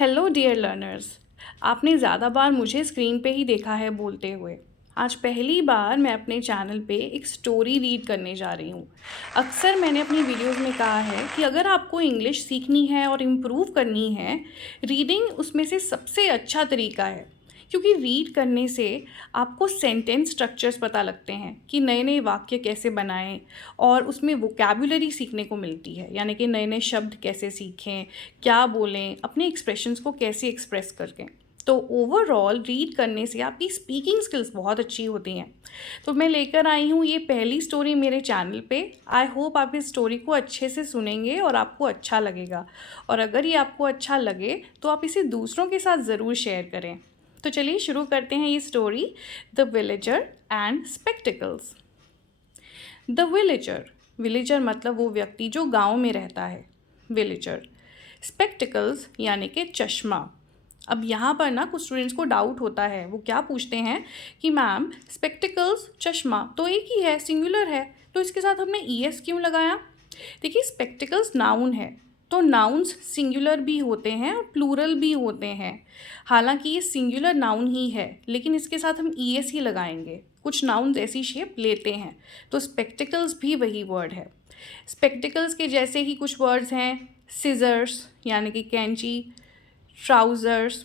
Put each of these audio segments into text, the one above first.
Hello dear learners. आपने ज़्यादा बार मुझे स्क्रीन पे ही देखा है बोलते हुए। आज पहली बार मैं अपने चैनल पे एक स्टोरी रीड करने जा रही हूँ। अक्सर मैंने अपनी वीडियोस में कहा है कि अगर आपको इंग्लिश सीखनी है और इम्प्रूव करनी है, रीडिंग उसमें से सबसे अच्छा तरीका है। क्योंकि रीड करने से आपको सेंटेंस स्ट्रक्चर्स पता लगते हैं कि नए नए वाक्य कैसे बनाएं, और उसमें वोकैबुलरी सीखने को मिलती है, यानी कि नए नए शब्द कैसे सीखें, क्या बोलें, अपने एक्सप्रेशंस को कैसे एक्सप्रेस करें। तो ओवरऑल रीड करने से आपकी स्पीकिंग स्किल्स बहुत अच्छी होती हैं। तो मैं लेकर आई हूँ ये पहली स्टोरी मेरे चैनल पे। आई होप आप इस स्टोरी को अच्छे से सुनेंगे और आपको अच्छा लगेगा। और अगर ये आपको अच्छा लगे तो आप इसे दूसरों के साथ ज़रूर शेयर करें। तो चलिए शुरू करते हैं ये story, the villager and spectacles. The villager, villager मतलब वो व्यक्ति जो गांव में रहता है, विलेजर। स्पेक्टिकल्स यानी कि चश्मा। अब यहाँ पर ना कुछ स्टूडेंट्स को डाउट होता है, वो क्या पूछते हैं कि मैम स्पेक्टिकल्स चश्मा तो एक ही है, सिंगुलर है, तो इसके साथ हमने ईएस क्यों लगाया। देखिए स्पेक्टिकल्स नाउन है, तो नाउन्स सिंगुलर भी होते हैं और प्लूरल भी होते हैं। हालांकि ये सिंगुलर नाउन ही है, लेकिन इसके साथ हम ईएस ही लगाएंगे। कुछ नाउन्स ऐसी शेप लेते हैं, तो स्पेक्टिकल्स भी वही वर्ड है। स्पेक्टिकल्स के जैसे ही कुछ वर्ड्स हैं, सिजर्स यानी कि कैंची, ट्राउज़र्स,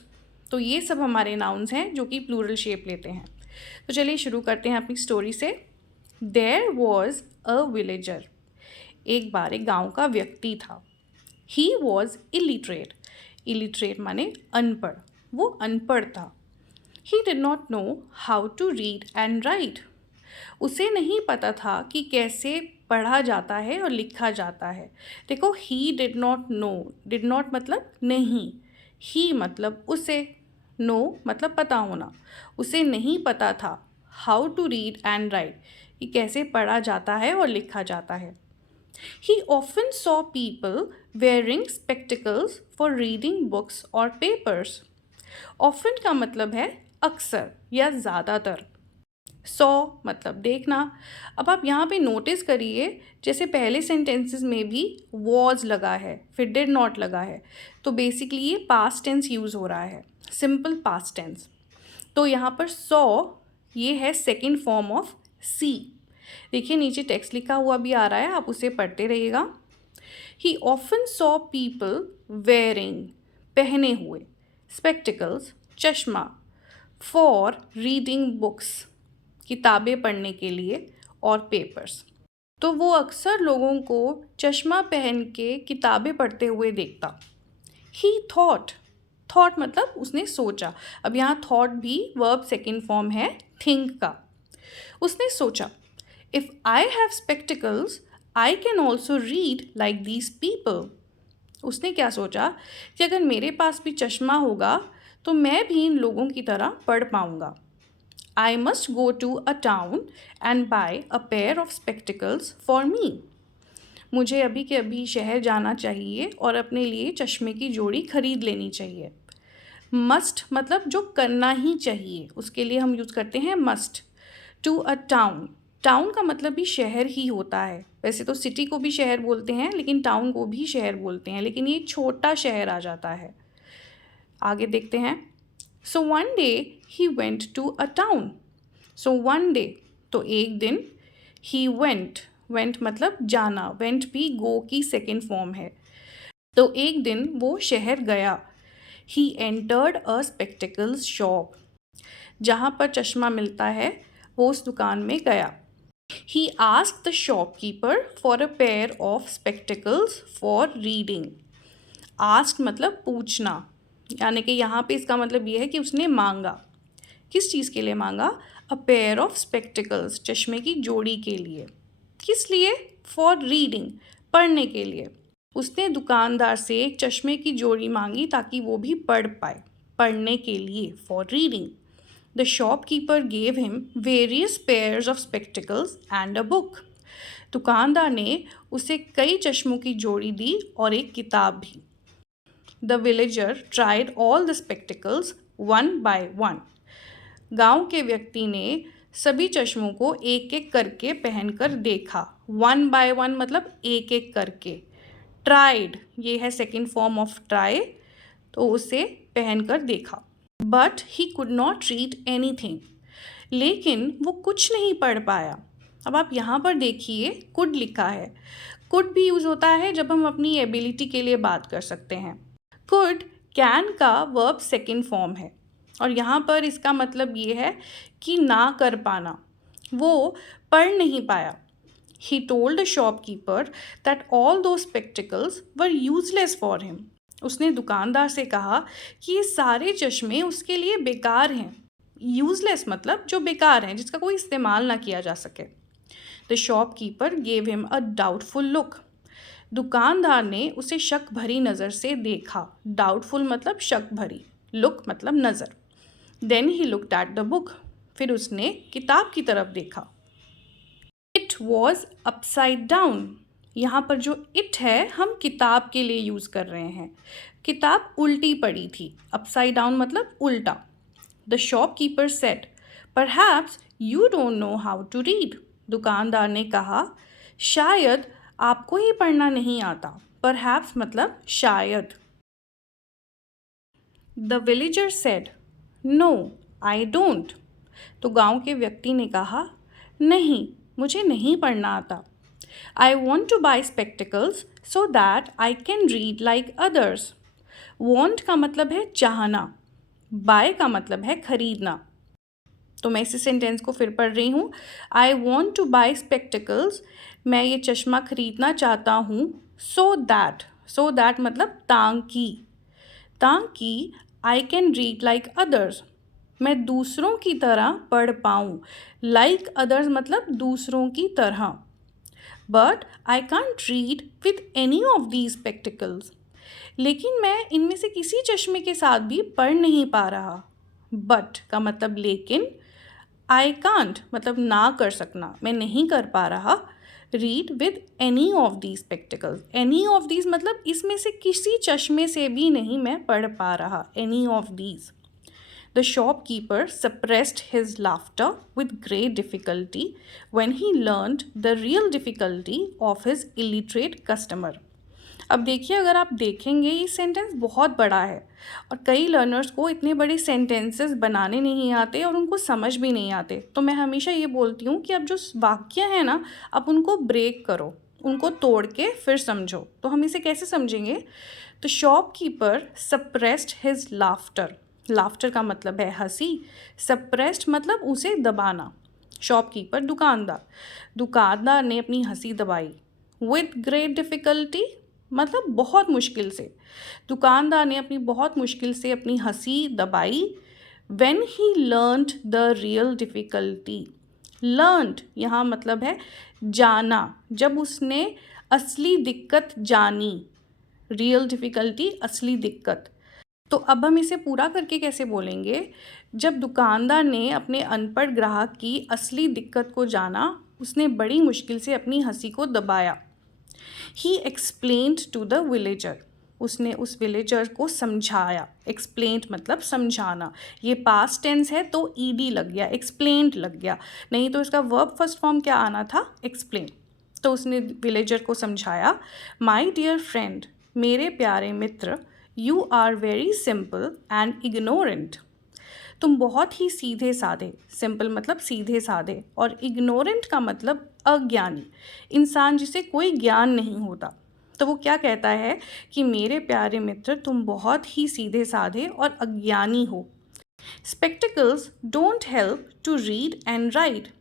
तो ये सब हमारे नाउन्स हैं जो कि प्लूरल शेप लेते हैं। तो चलिए शुरू करते हैं अपनी स्टोरी से। देयर वॉज अ विलेजर, एक बार एक गांव का व्यक्ति था। ही वॉज इलिटरेट, इलिटरेट माने अनपढ़, वो अनपढ़ था। He did not know how to read and write, उसे नहीं पता था कि कैसे पढ़ा जाता है और लिखा जाता है। देखो ही did not no, did not मतलब नहीं, ही मतलब उसे, नो मतलब पता होना। उसे नहीं पता था how to read and write, कि कैसे पढ़ा जाता है और लिखा जाता है। He often saw people wearing spectacles for reading books or papers. Often का मतलब है अक्सर या ज़्यादातर। सॉ मतलब देखना। अब आप यहाँ पे नोटिस करिए, जैसे पहले सेंटेंसेस में भी वॉज लगा है, फिर डिड नॉट लगा है, तो बेसिकली ये पास्ट टेंस यूज़ हो रहा है, सिंपल पास्ट टेंस। तो यहाँ पर सॉ ये है सेकेंड फॉर्म ऑफ सी। देखिए नीचे टेक्स्ट लिखा हुआ भी आ रहा है, आप उसे पढ़ते रहिएगा। ही ऑफन सॉ पीपल वेयरिंग, पहने हुए, स्पेक्टिकल्स चश्मा, फॉर रीडिंग बुक्स, किताबें पढ़ने के लिए, और पेपर्स, तो वो अक्सर लोगों को चश्मा पहन के किताबें पढ़ते हुए देखता। ही थॉट, थॉट मतलब उसने सोचा। अब यहाँ थॉट भी वर्ब सेकेंड फॉर्म है थिंक का। उसने सोचा, if I have spectacles I can also read like these people. उसने क्या सोचा कि अगर मेरे पास भी चश्मा होगा तो मैं भी इन लोगों की तरह पढ़ पाऊँगा। I must go to a town and buy a pair of spectacles for me. मुझे अभी के अभी शहर जाना चाहिए और अपने लिए चश्मे की जोड़ी खरीद लेनी चाहिए। मस्ट मतलब जो करना ही चाहिए, उसके लिए हम यूज़ करते हैं must. To a town, town का मतलब भी शहर ही होता है। वैसे तो सिटी को भी शहर बोलते हैं, लेकिन टाउन को भी शहर बोलते हैं, लेकिन ये छोटा शहर आ जाता है। आगे देखते हैं। So one day he went to a town. So one day तो एक दिन, ही वेंट, वेंट मतलब जाना, वेंट भी गो की सेकेंड फॉर्म है, तो एक दिन वो शहर गया। He entered a spectacles shop, जहाँ पर चश्मा मिलता है वो उस दुकान में गया। He asked the shopkeeper for a pair of spectacles for reading. Asked मतलब पूछना, यानी कि यहाँ पे इसका मतलब ये है कि उसने मांगा। किस चीज़ के लिए मांगा? अ पेयर ऑफ स्पेक्टिकल्स, चश्मे की जोड़ी के लिए। किस लिए? फॉर रीडिंग, पढ़ने के लिए। उसने दुकानदार से एक चश्मे की जोड़ी मांगी ताकि वो भी पढ़ पाए, पढ़ने के लिए, for reading. The shopkeeper gave him various pairs of spectacles and a book. दुकानदार ने उसे कई चश्मों की जोड़ी दी और एक किताब भी। The villager tried all the spectacles one by one. गांव के व्यक्ति ने सभी चश्मों को एक एक करके पहनकर देखा। वन बाय वन मतलब एक एक करके। ट्राइड ये है सेकेंड फॉर्म ऑफ ट्राई, तो उसे पहनकर देखा। But he could not read anything, लेकिन वो कुछ नहीं पढ़ पाया। अब आप यहाँ पर देखिए कुड लिखा है। कुड भी यूज़ होता है जब हम अपनी एबिलिटी के लिए बात कर सकते हैं। कुड कैन का वर्ब सेकंड फॉर्म है और यहाँ पर इसका मतलब ये है कि ना कर पाना, वो पढ़ नहीं पाया। He told the shopkeeper that all those spectacles were useless for him. उसने दुकानदार से कहा कि ये सारे चश्मे उसके लिए बेकार हैं। यूजलेस मतलब जो बेकार हैं, जिसका कोई इस्तेमाल ना किया जा सके। The shopkeeper gave him a doubtful look. दुकानदार ने उसे शक भरी नज़र से देखा। डाउटफुल मतलब शक भरी, लुक मतलब नज़र। Then he looked at the book. फिर उसने किताब की तरफ देखा। It was upside down. यहाँ पर जो इट है हम किताब के लिए यूज़ कर रहे हैं। किताब उल्टी पड़ी थी। अपसाइड डाउन मतलब उल्टा। The shopkeeper said, perhaps you don't know how to read. दुकानदार ने कहा, शायद आपको ही पढ़ना नहीं आता। परहैप्स मतलब शायद। The villager said, no I don't. तो गांव के व्यक्ति ने कहा, नहीं, मुझे नहीं पढ़ना आता। I want two by spectacles so that I can read like others. Want का मतलब है चाहना, बाय का मतलब है खरीदना। तो मैं इसी सेंटेंस को फिर पढ़ रही हूँ। I want two by spectacles, मैं ये चश्मा खरीदना चाहता हूँ। सो दैट मतलब ताकि I can read like others, मैं दूसरों की तरह पढ़ पाऊँ। लाइक अदर्स मतलब दूसरों की तरह। But I can't read with any of these spectacles, लेकिन मैं इनमें से किसी चश्मे के साथ भी पढ़ नहीं पा रहा। बट का मतलब लेकिन, आई कांट मतलब ना कर सकना, मैं नहीं कर पा रहा। Read with any of these spectacles, any of these मतलब इसमें से किसी चश्मे से भी नहीं मैं पढ़ पा रहा। Any of these. The shopkeeper suppressed his laughter with great difficulty when he learned the real difficulty of his illiterate customer. अब देखिए, अगर आप देखेंगे ये सेंटेंस बहुत बड़ा है और कई लर्नर्स को इतने बड़े सेंटेंसेस बनाने नहीं आते और उनको समझ भी नहीं आते। तो मैं हमेशा ये बोलती हूँ कि अब जो वाक्य है ना, आप उनको ब्रेक करो, उनको तोड़ के फिर समझो। तो हम इसे कैसे समझेंगे? तो shopkeeper suppressed his laughter, laughter का मतलब है हंसी, सप्रेस्ड मतलब उसे दबाना। शॉपकीपर दुकानदार ने अपनी हंसी दबाई। विद ग्रेट डिफ़िकल्टी मतलब बहुत मुश्किल से, दुकानदार ने अपनी बहुत मुश्किल से अपनी हंसी दबाई। When he learned the real difficulty, learned यहाँ मतलब है जाना, जब उसने असली दिक्कत जानी। रियल डिफ़िकल्टी असली दिक्कत। तो अब हम इसे पूरा करके कैसे बोलेंगे? जब दुकानदार ने अपने अनपढ़ ग्राहक की असली दिक्कत को जाना, उसने बड़ी मुश्किल से अपनी हंसी को दबाया। He explained to the villager, उसने उस विलेजर को समझाया। एक्सप्लेन्ड मतलब समझाना। ये पास्ट टेंस है तो ईडी लग गया, एक्सप्लेन्ड लग गया, नहीं तो इसका वर्ब फर्स्ट फॉर्म क्या आना था? एक्सप्लेन। तो उसने विलेजर को समझाया, माई डियर फ्रेंड, मेरे प्यारे मित्र, you are very simple and ignorant. तुम बहुत ही सीधे साधे, सिंपल मतलब सीधे साधे, और इग्नोरेंट का मतलब अज्ञानी, इंसान जिसे कोई ज्ञान नहीं होता। तो वो क्या कहता है कि मेरे प्यारे मित्र, तुम बहुत ही सीधे साधे और अज्ञानी हो। Spectacles don't help to read and write,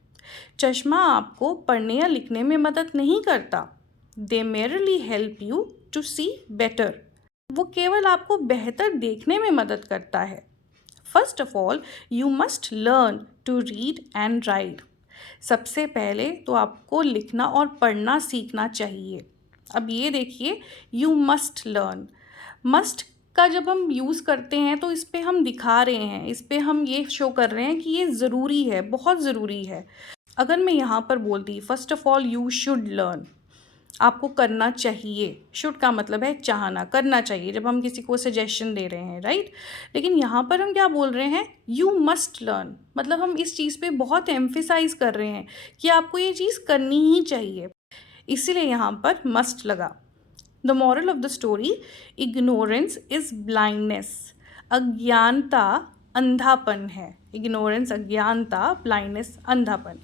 चश्मा आपको पढ़ने या लिखने में मदद नहीं करता। They merely help you to see better, वो केवल आपको बेहतर देखने में मदद करता है। First of all you must learn to read and write, सबसे पहले तो आपको लिखना और पढ़ना सीखना चाहिए। अब ये देखिए, यू मस्ट लर्न, मस्ट का जब हम यूज़ करते हैं तो इस पे हम दिखा रहे हैं, इस पे हम ये शो कर रहे हैं कि ये ज़रूरी है, बहुत ज़रूरी है। अगर मैं यहाँ पर बोलती first of all you should learn, आपको करना चाहिए। शुड का मतलब है चाहना, करना चाहिए, जब हम किसी को सजेशन दे रहे हैं, राइट। लेकिन यहाँ पर हम क्या बोल रहे हैं? यू मस्ट लर्न, मतलब हम इस चीज़ पे बहुत एम्फेसाइज कर रहे हैं कि आपको ये चीज़ करनी ही चाहिए, इसीलिए यहाँ पर मस्ट लगा। The moral of the story, ignorance is blindness. अज्ञानता अंधापन है। इग्नोरेंस अज्ञानता, ब्लाइंडनेस अंधापन।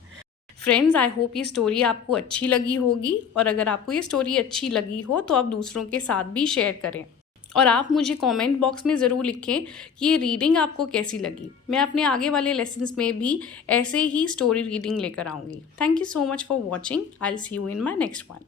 फ्रेंड्स, आई होप ये स्टोरी आपको अच्छी लगी होगी, और अगर आपको ये स्टोरी अच्छी लगी हो तो आप दूसरों के साथ भी शेयर करें। और आप मुझे कमेंट बॉक्स में ज़रूर लिखें कि ये रीडिंग आपको कैसी लगी। मैं अपने आगे वाले लेसन्स में भी ऐसे ही स्टोरी रीडिंग लेकर आऊँगी। Thank you so much for watching. I will see you in my next one.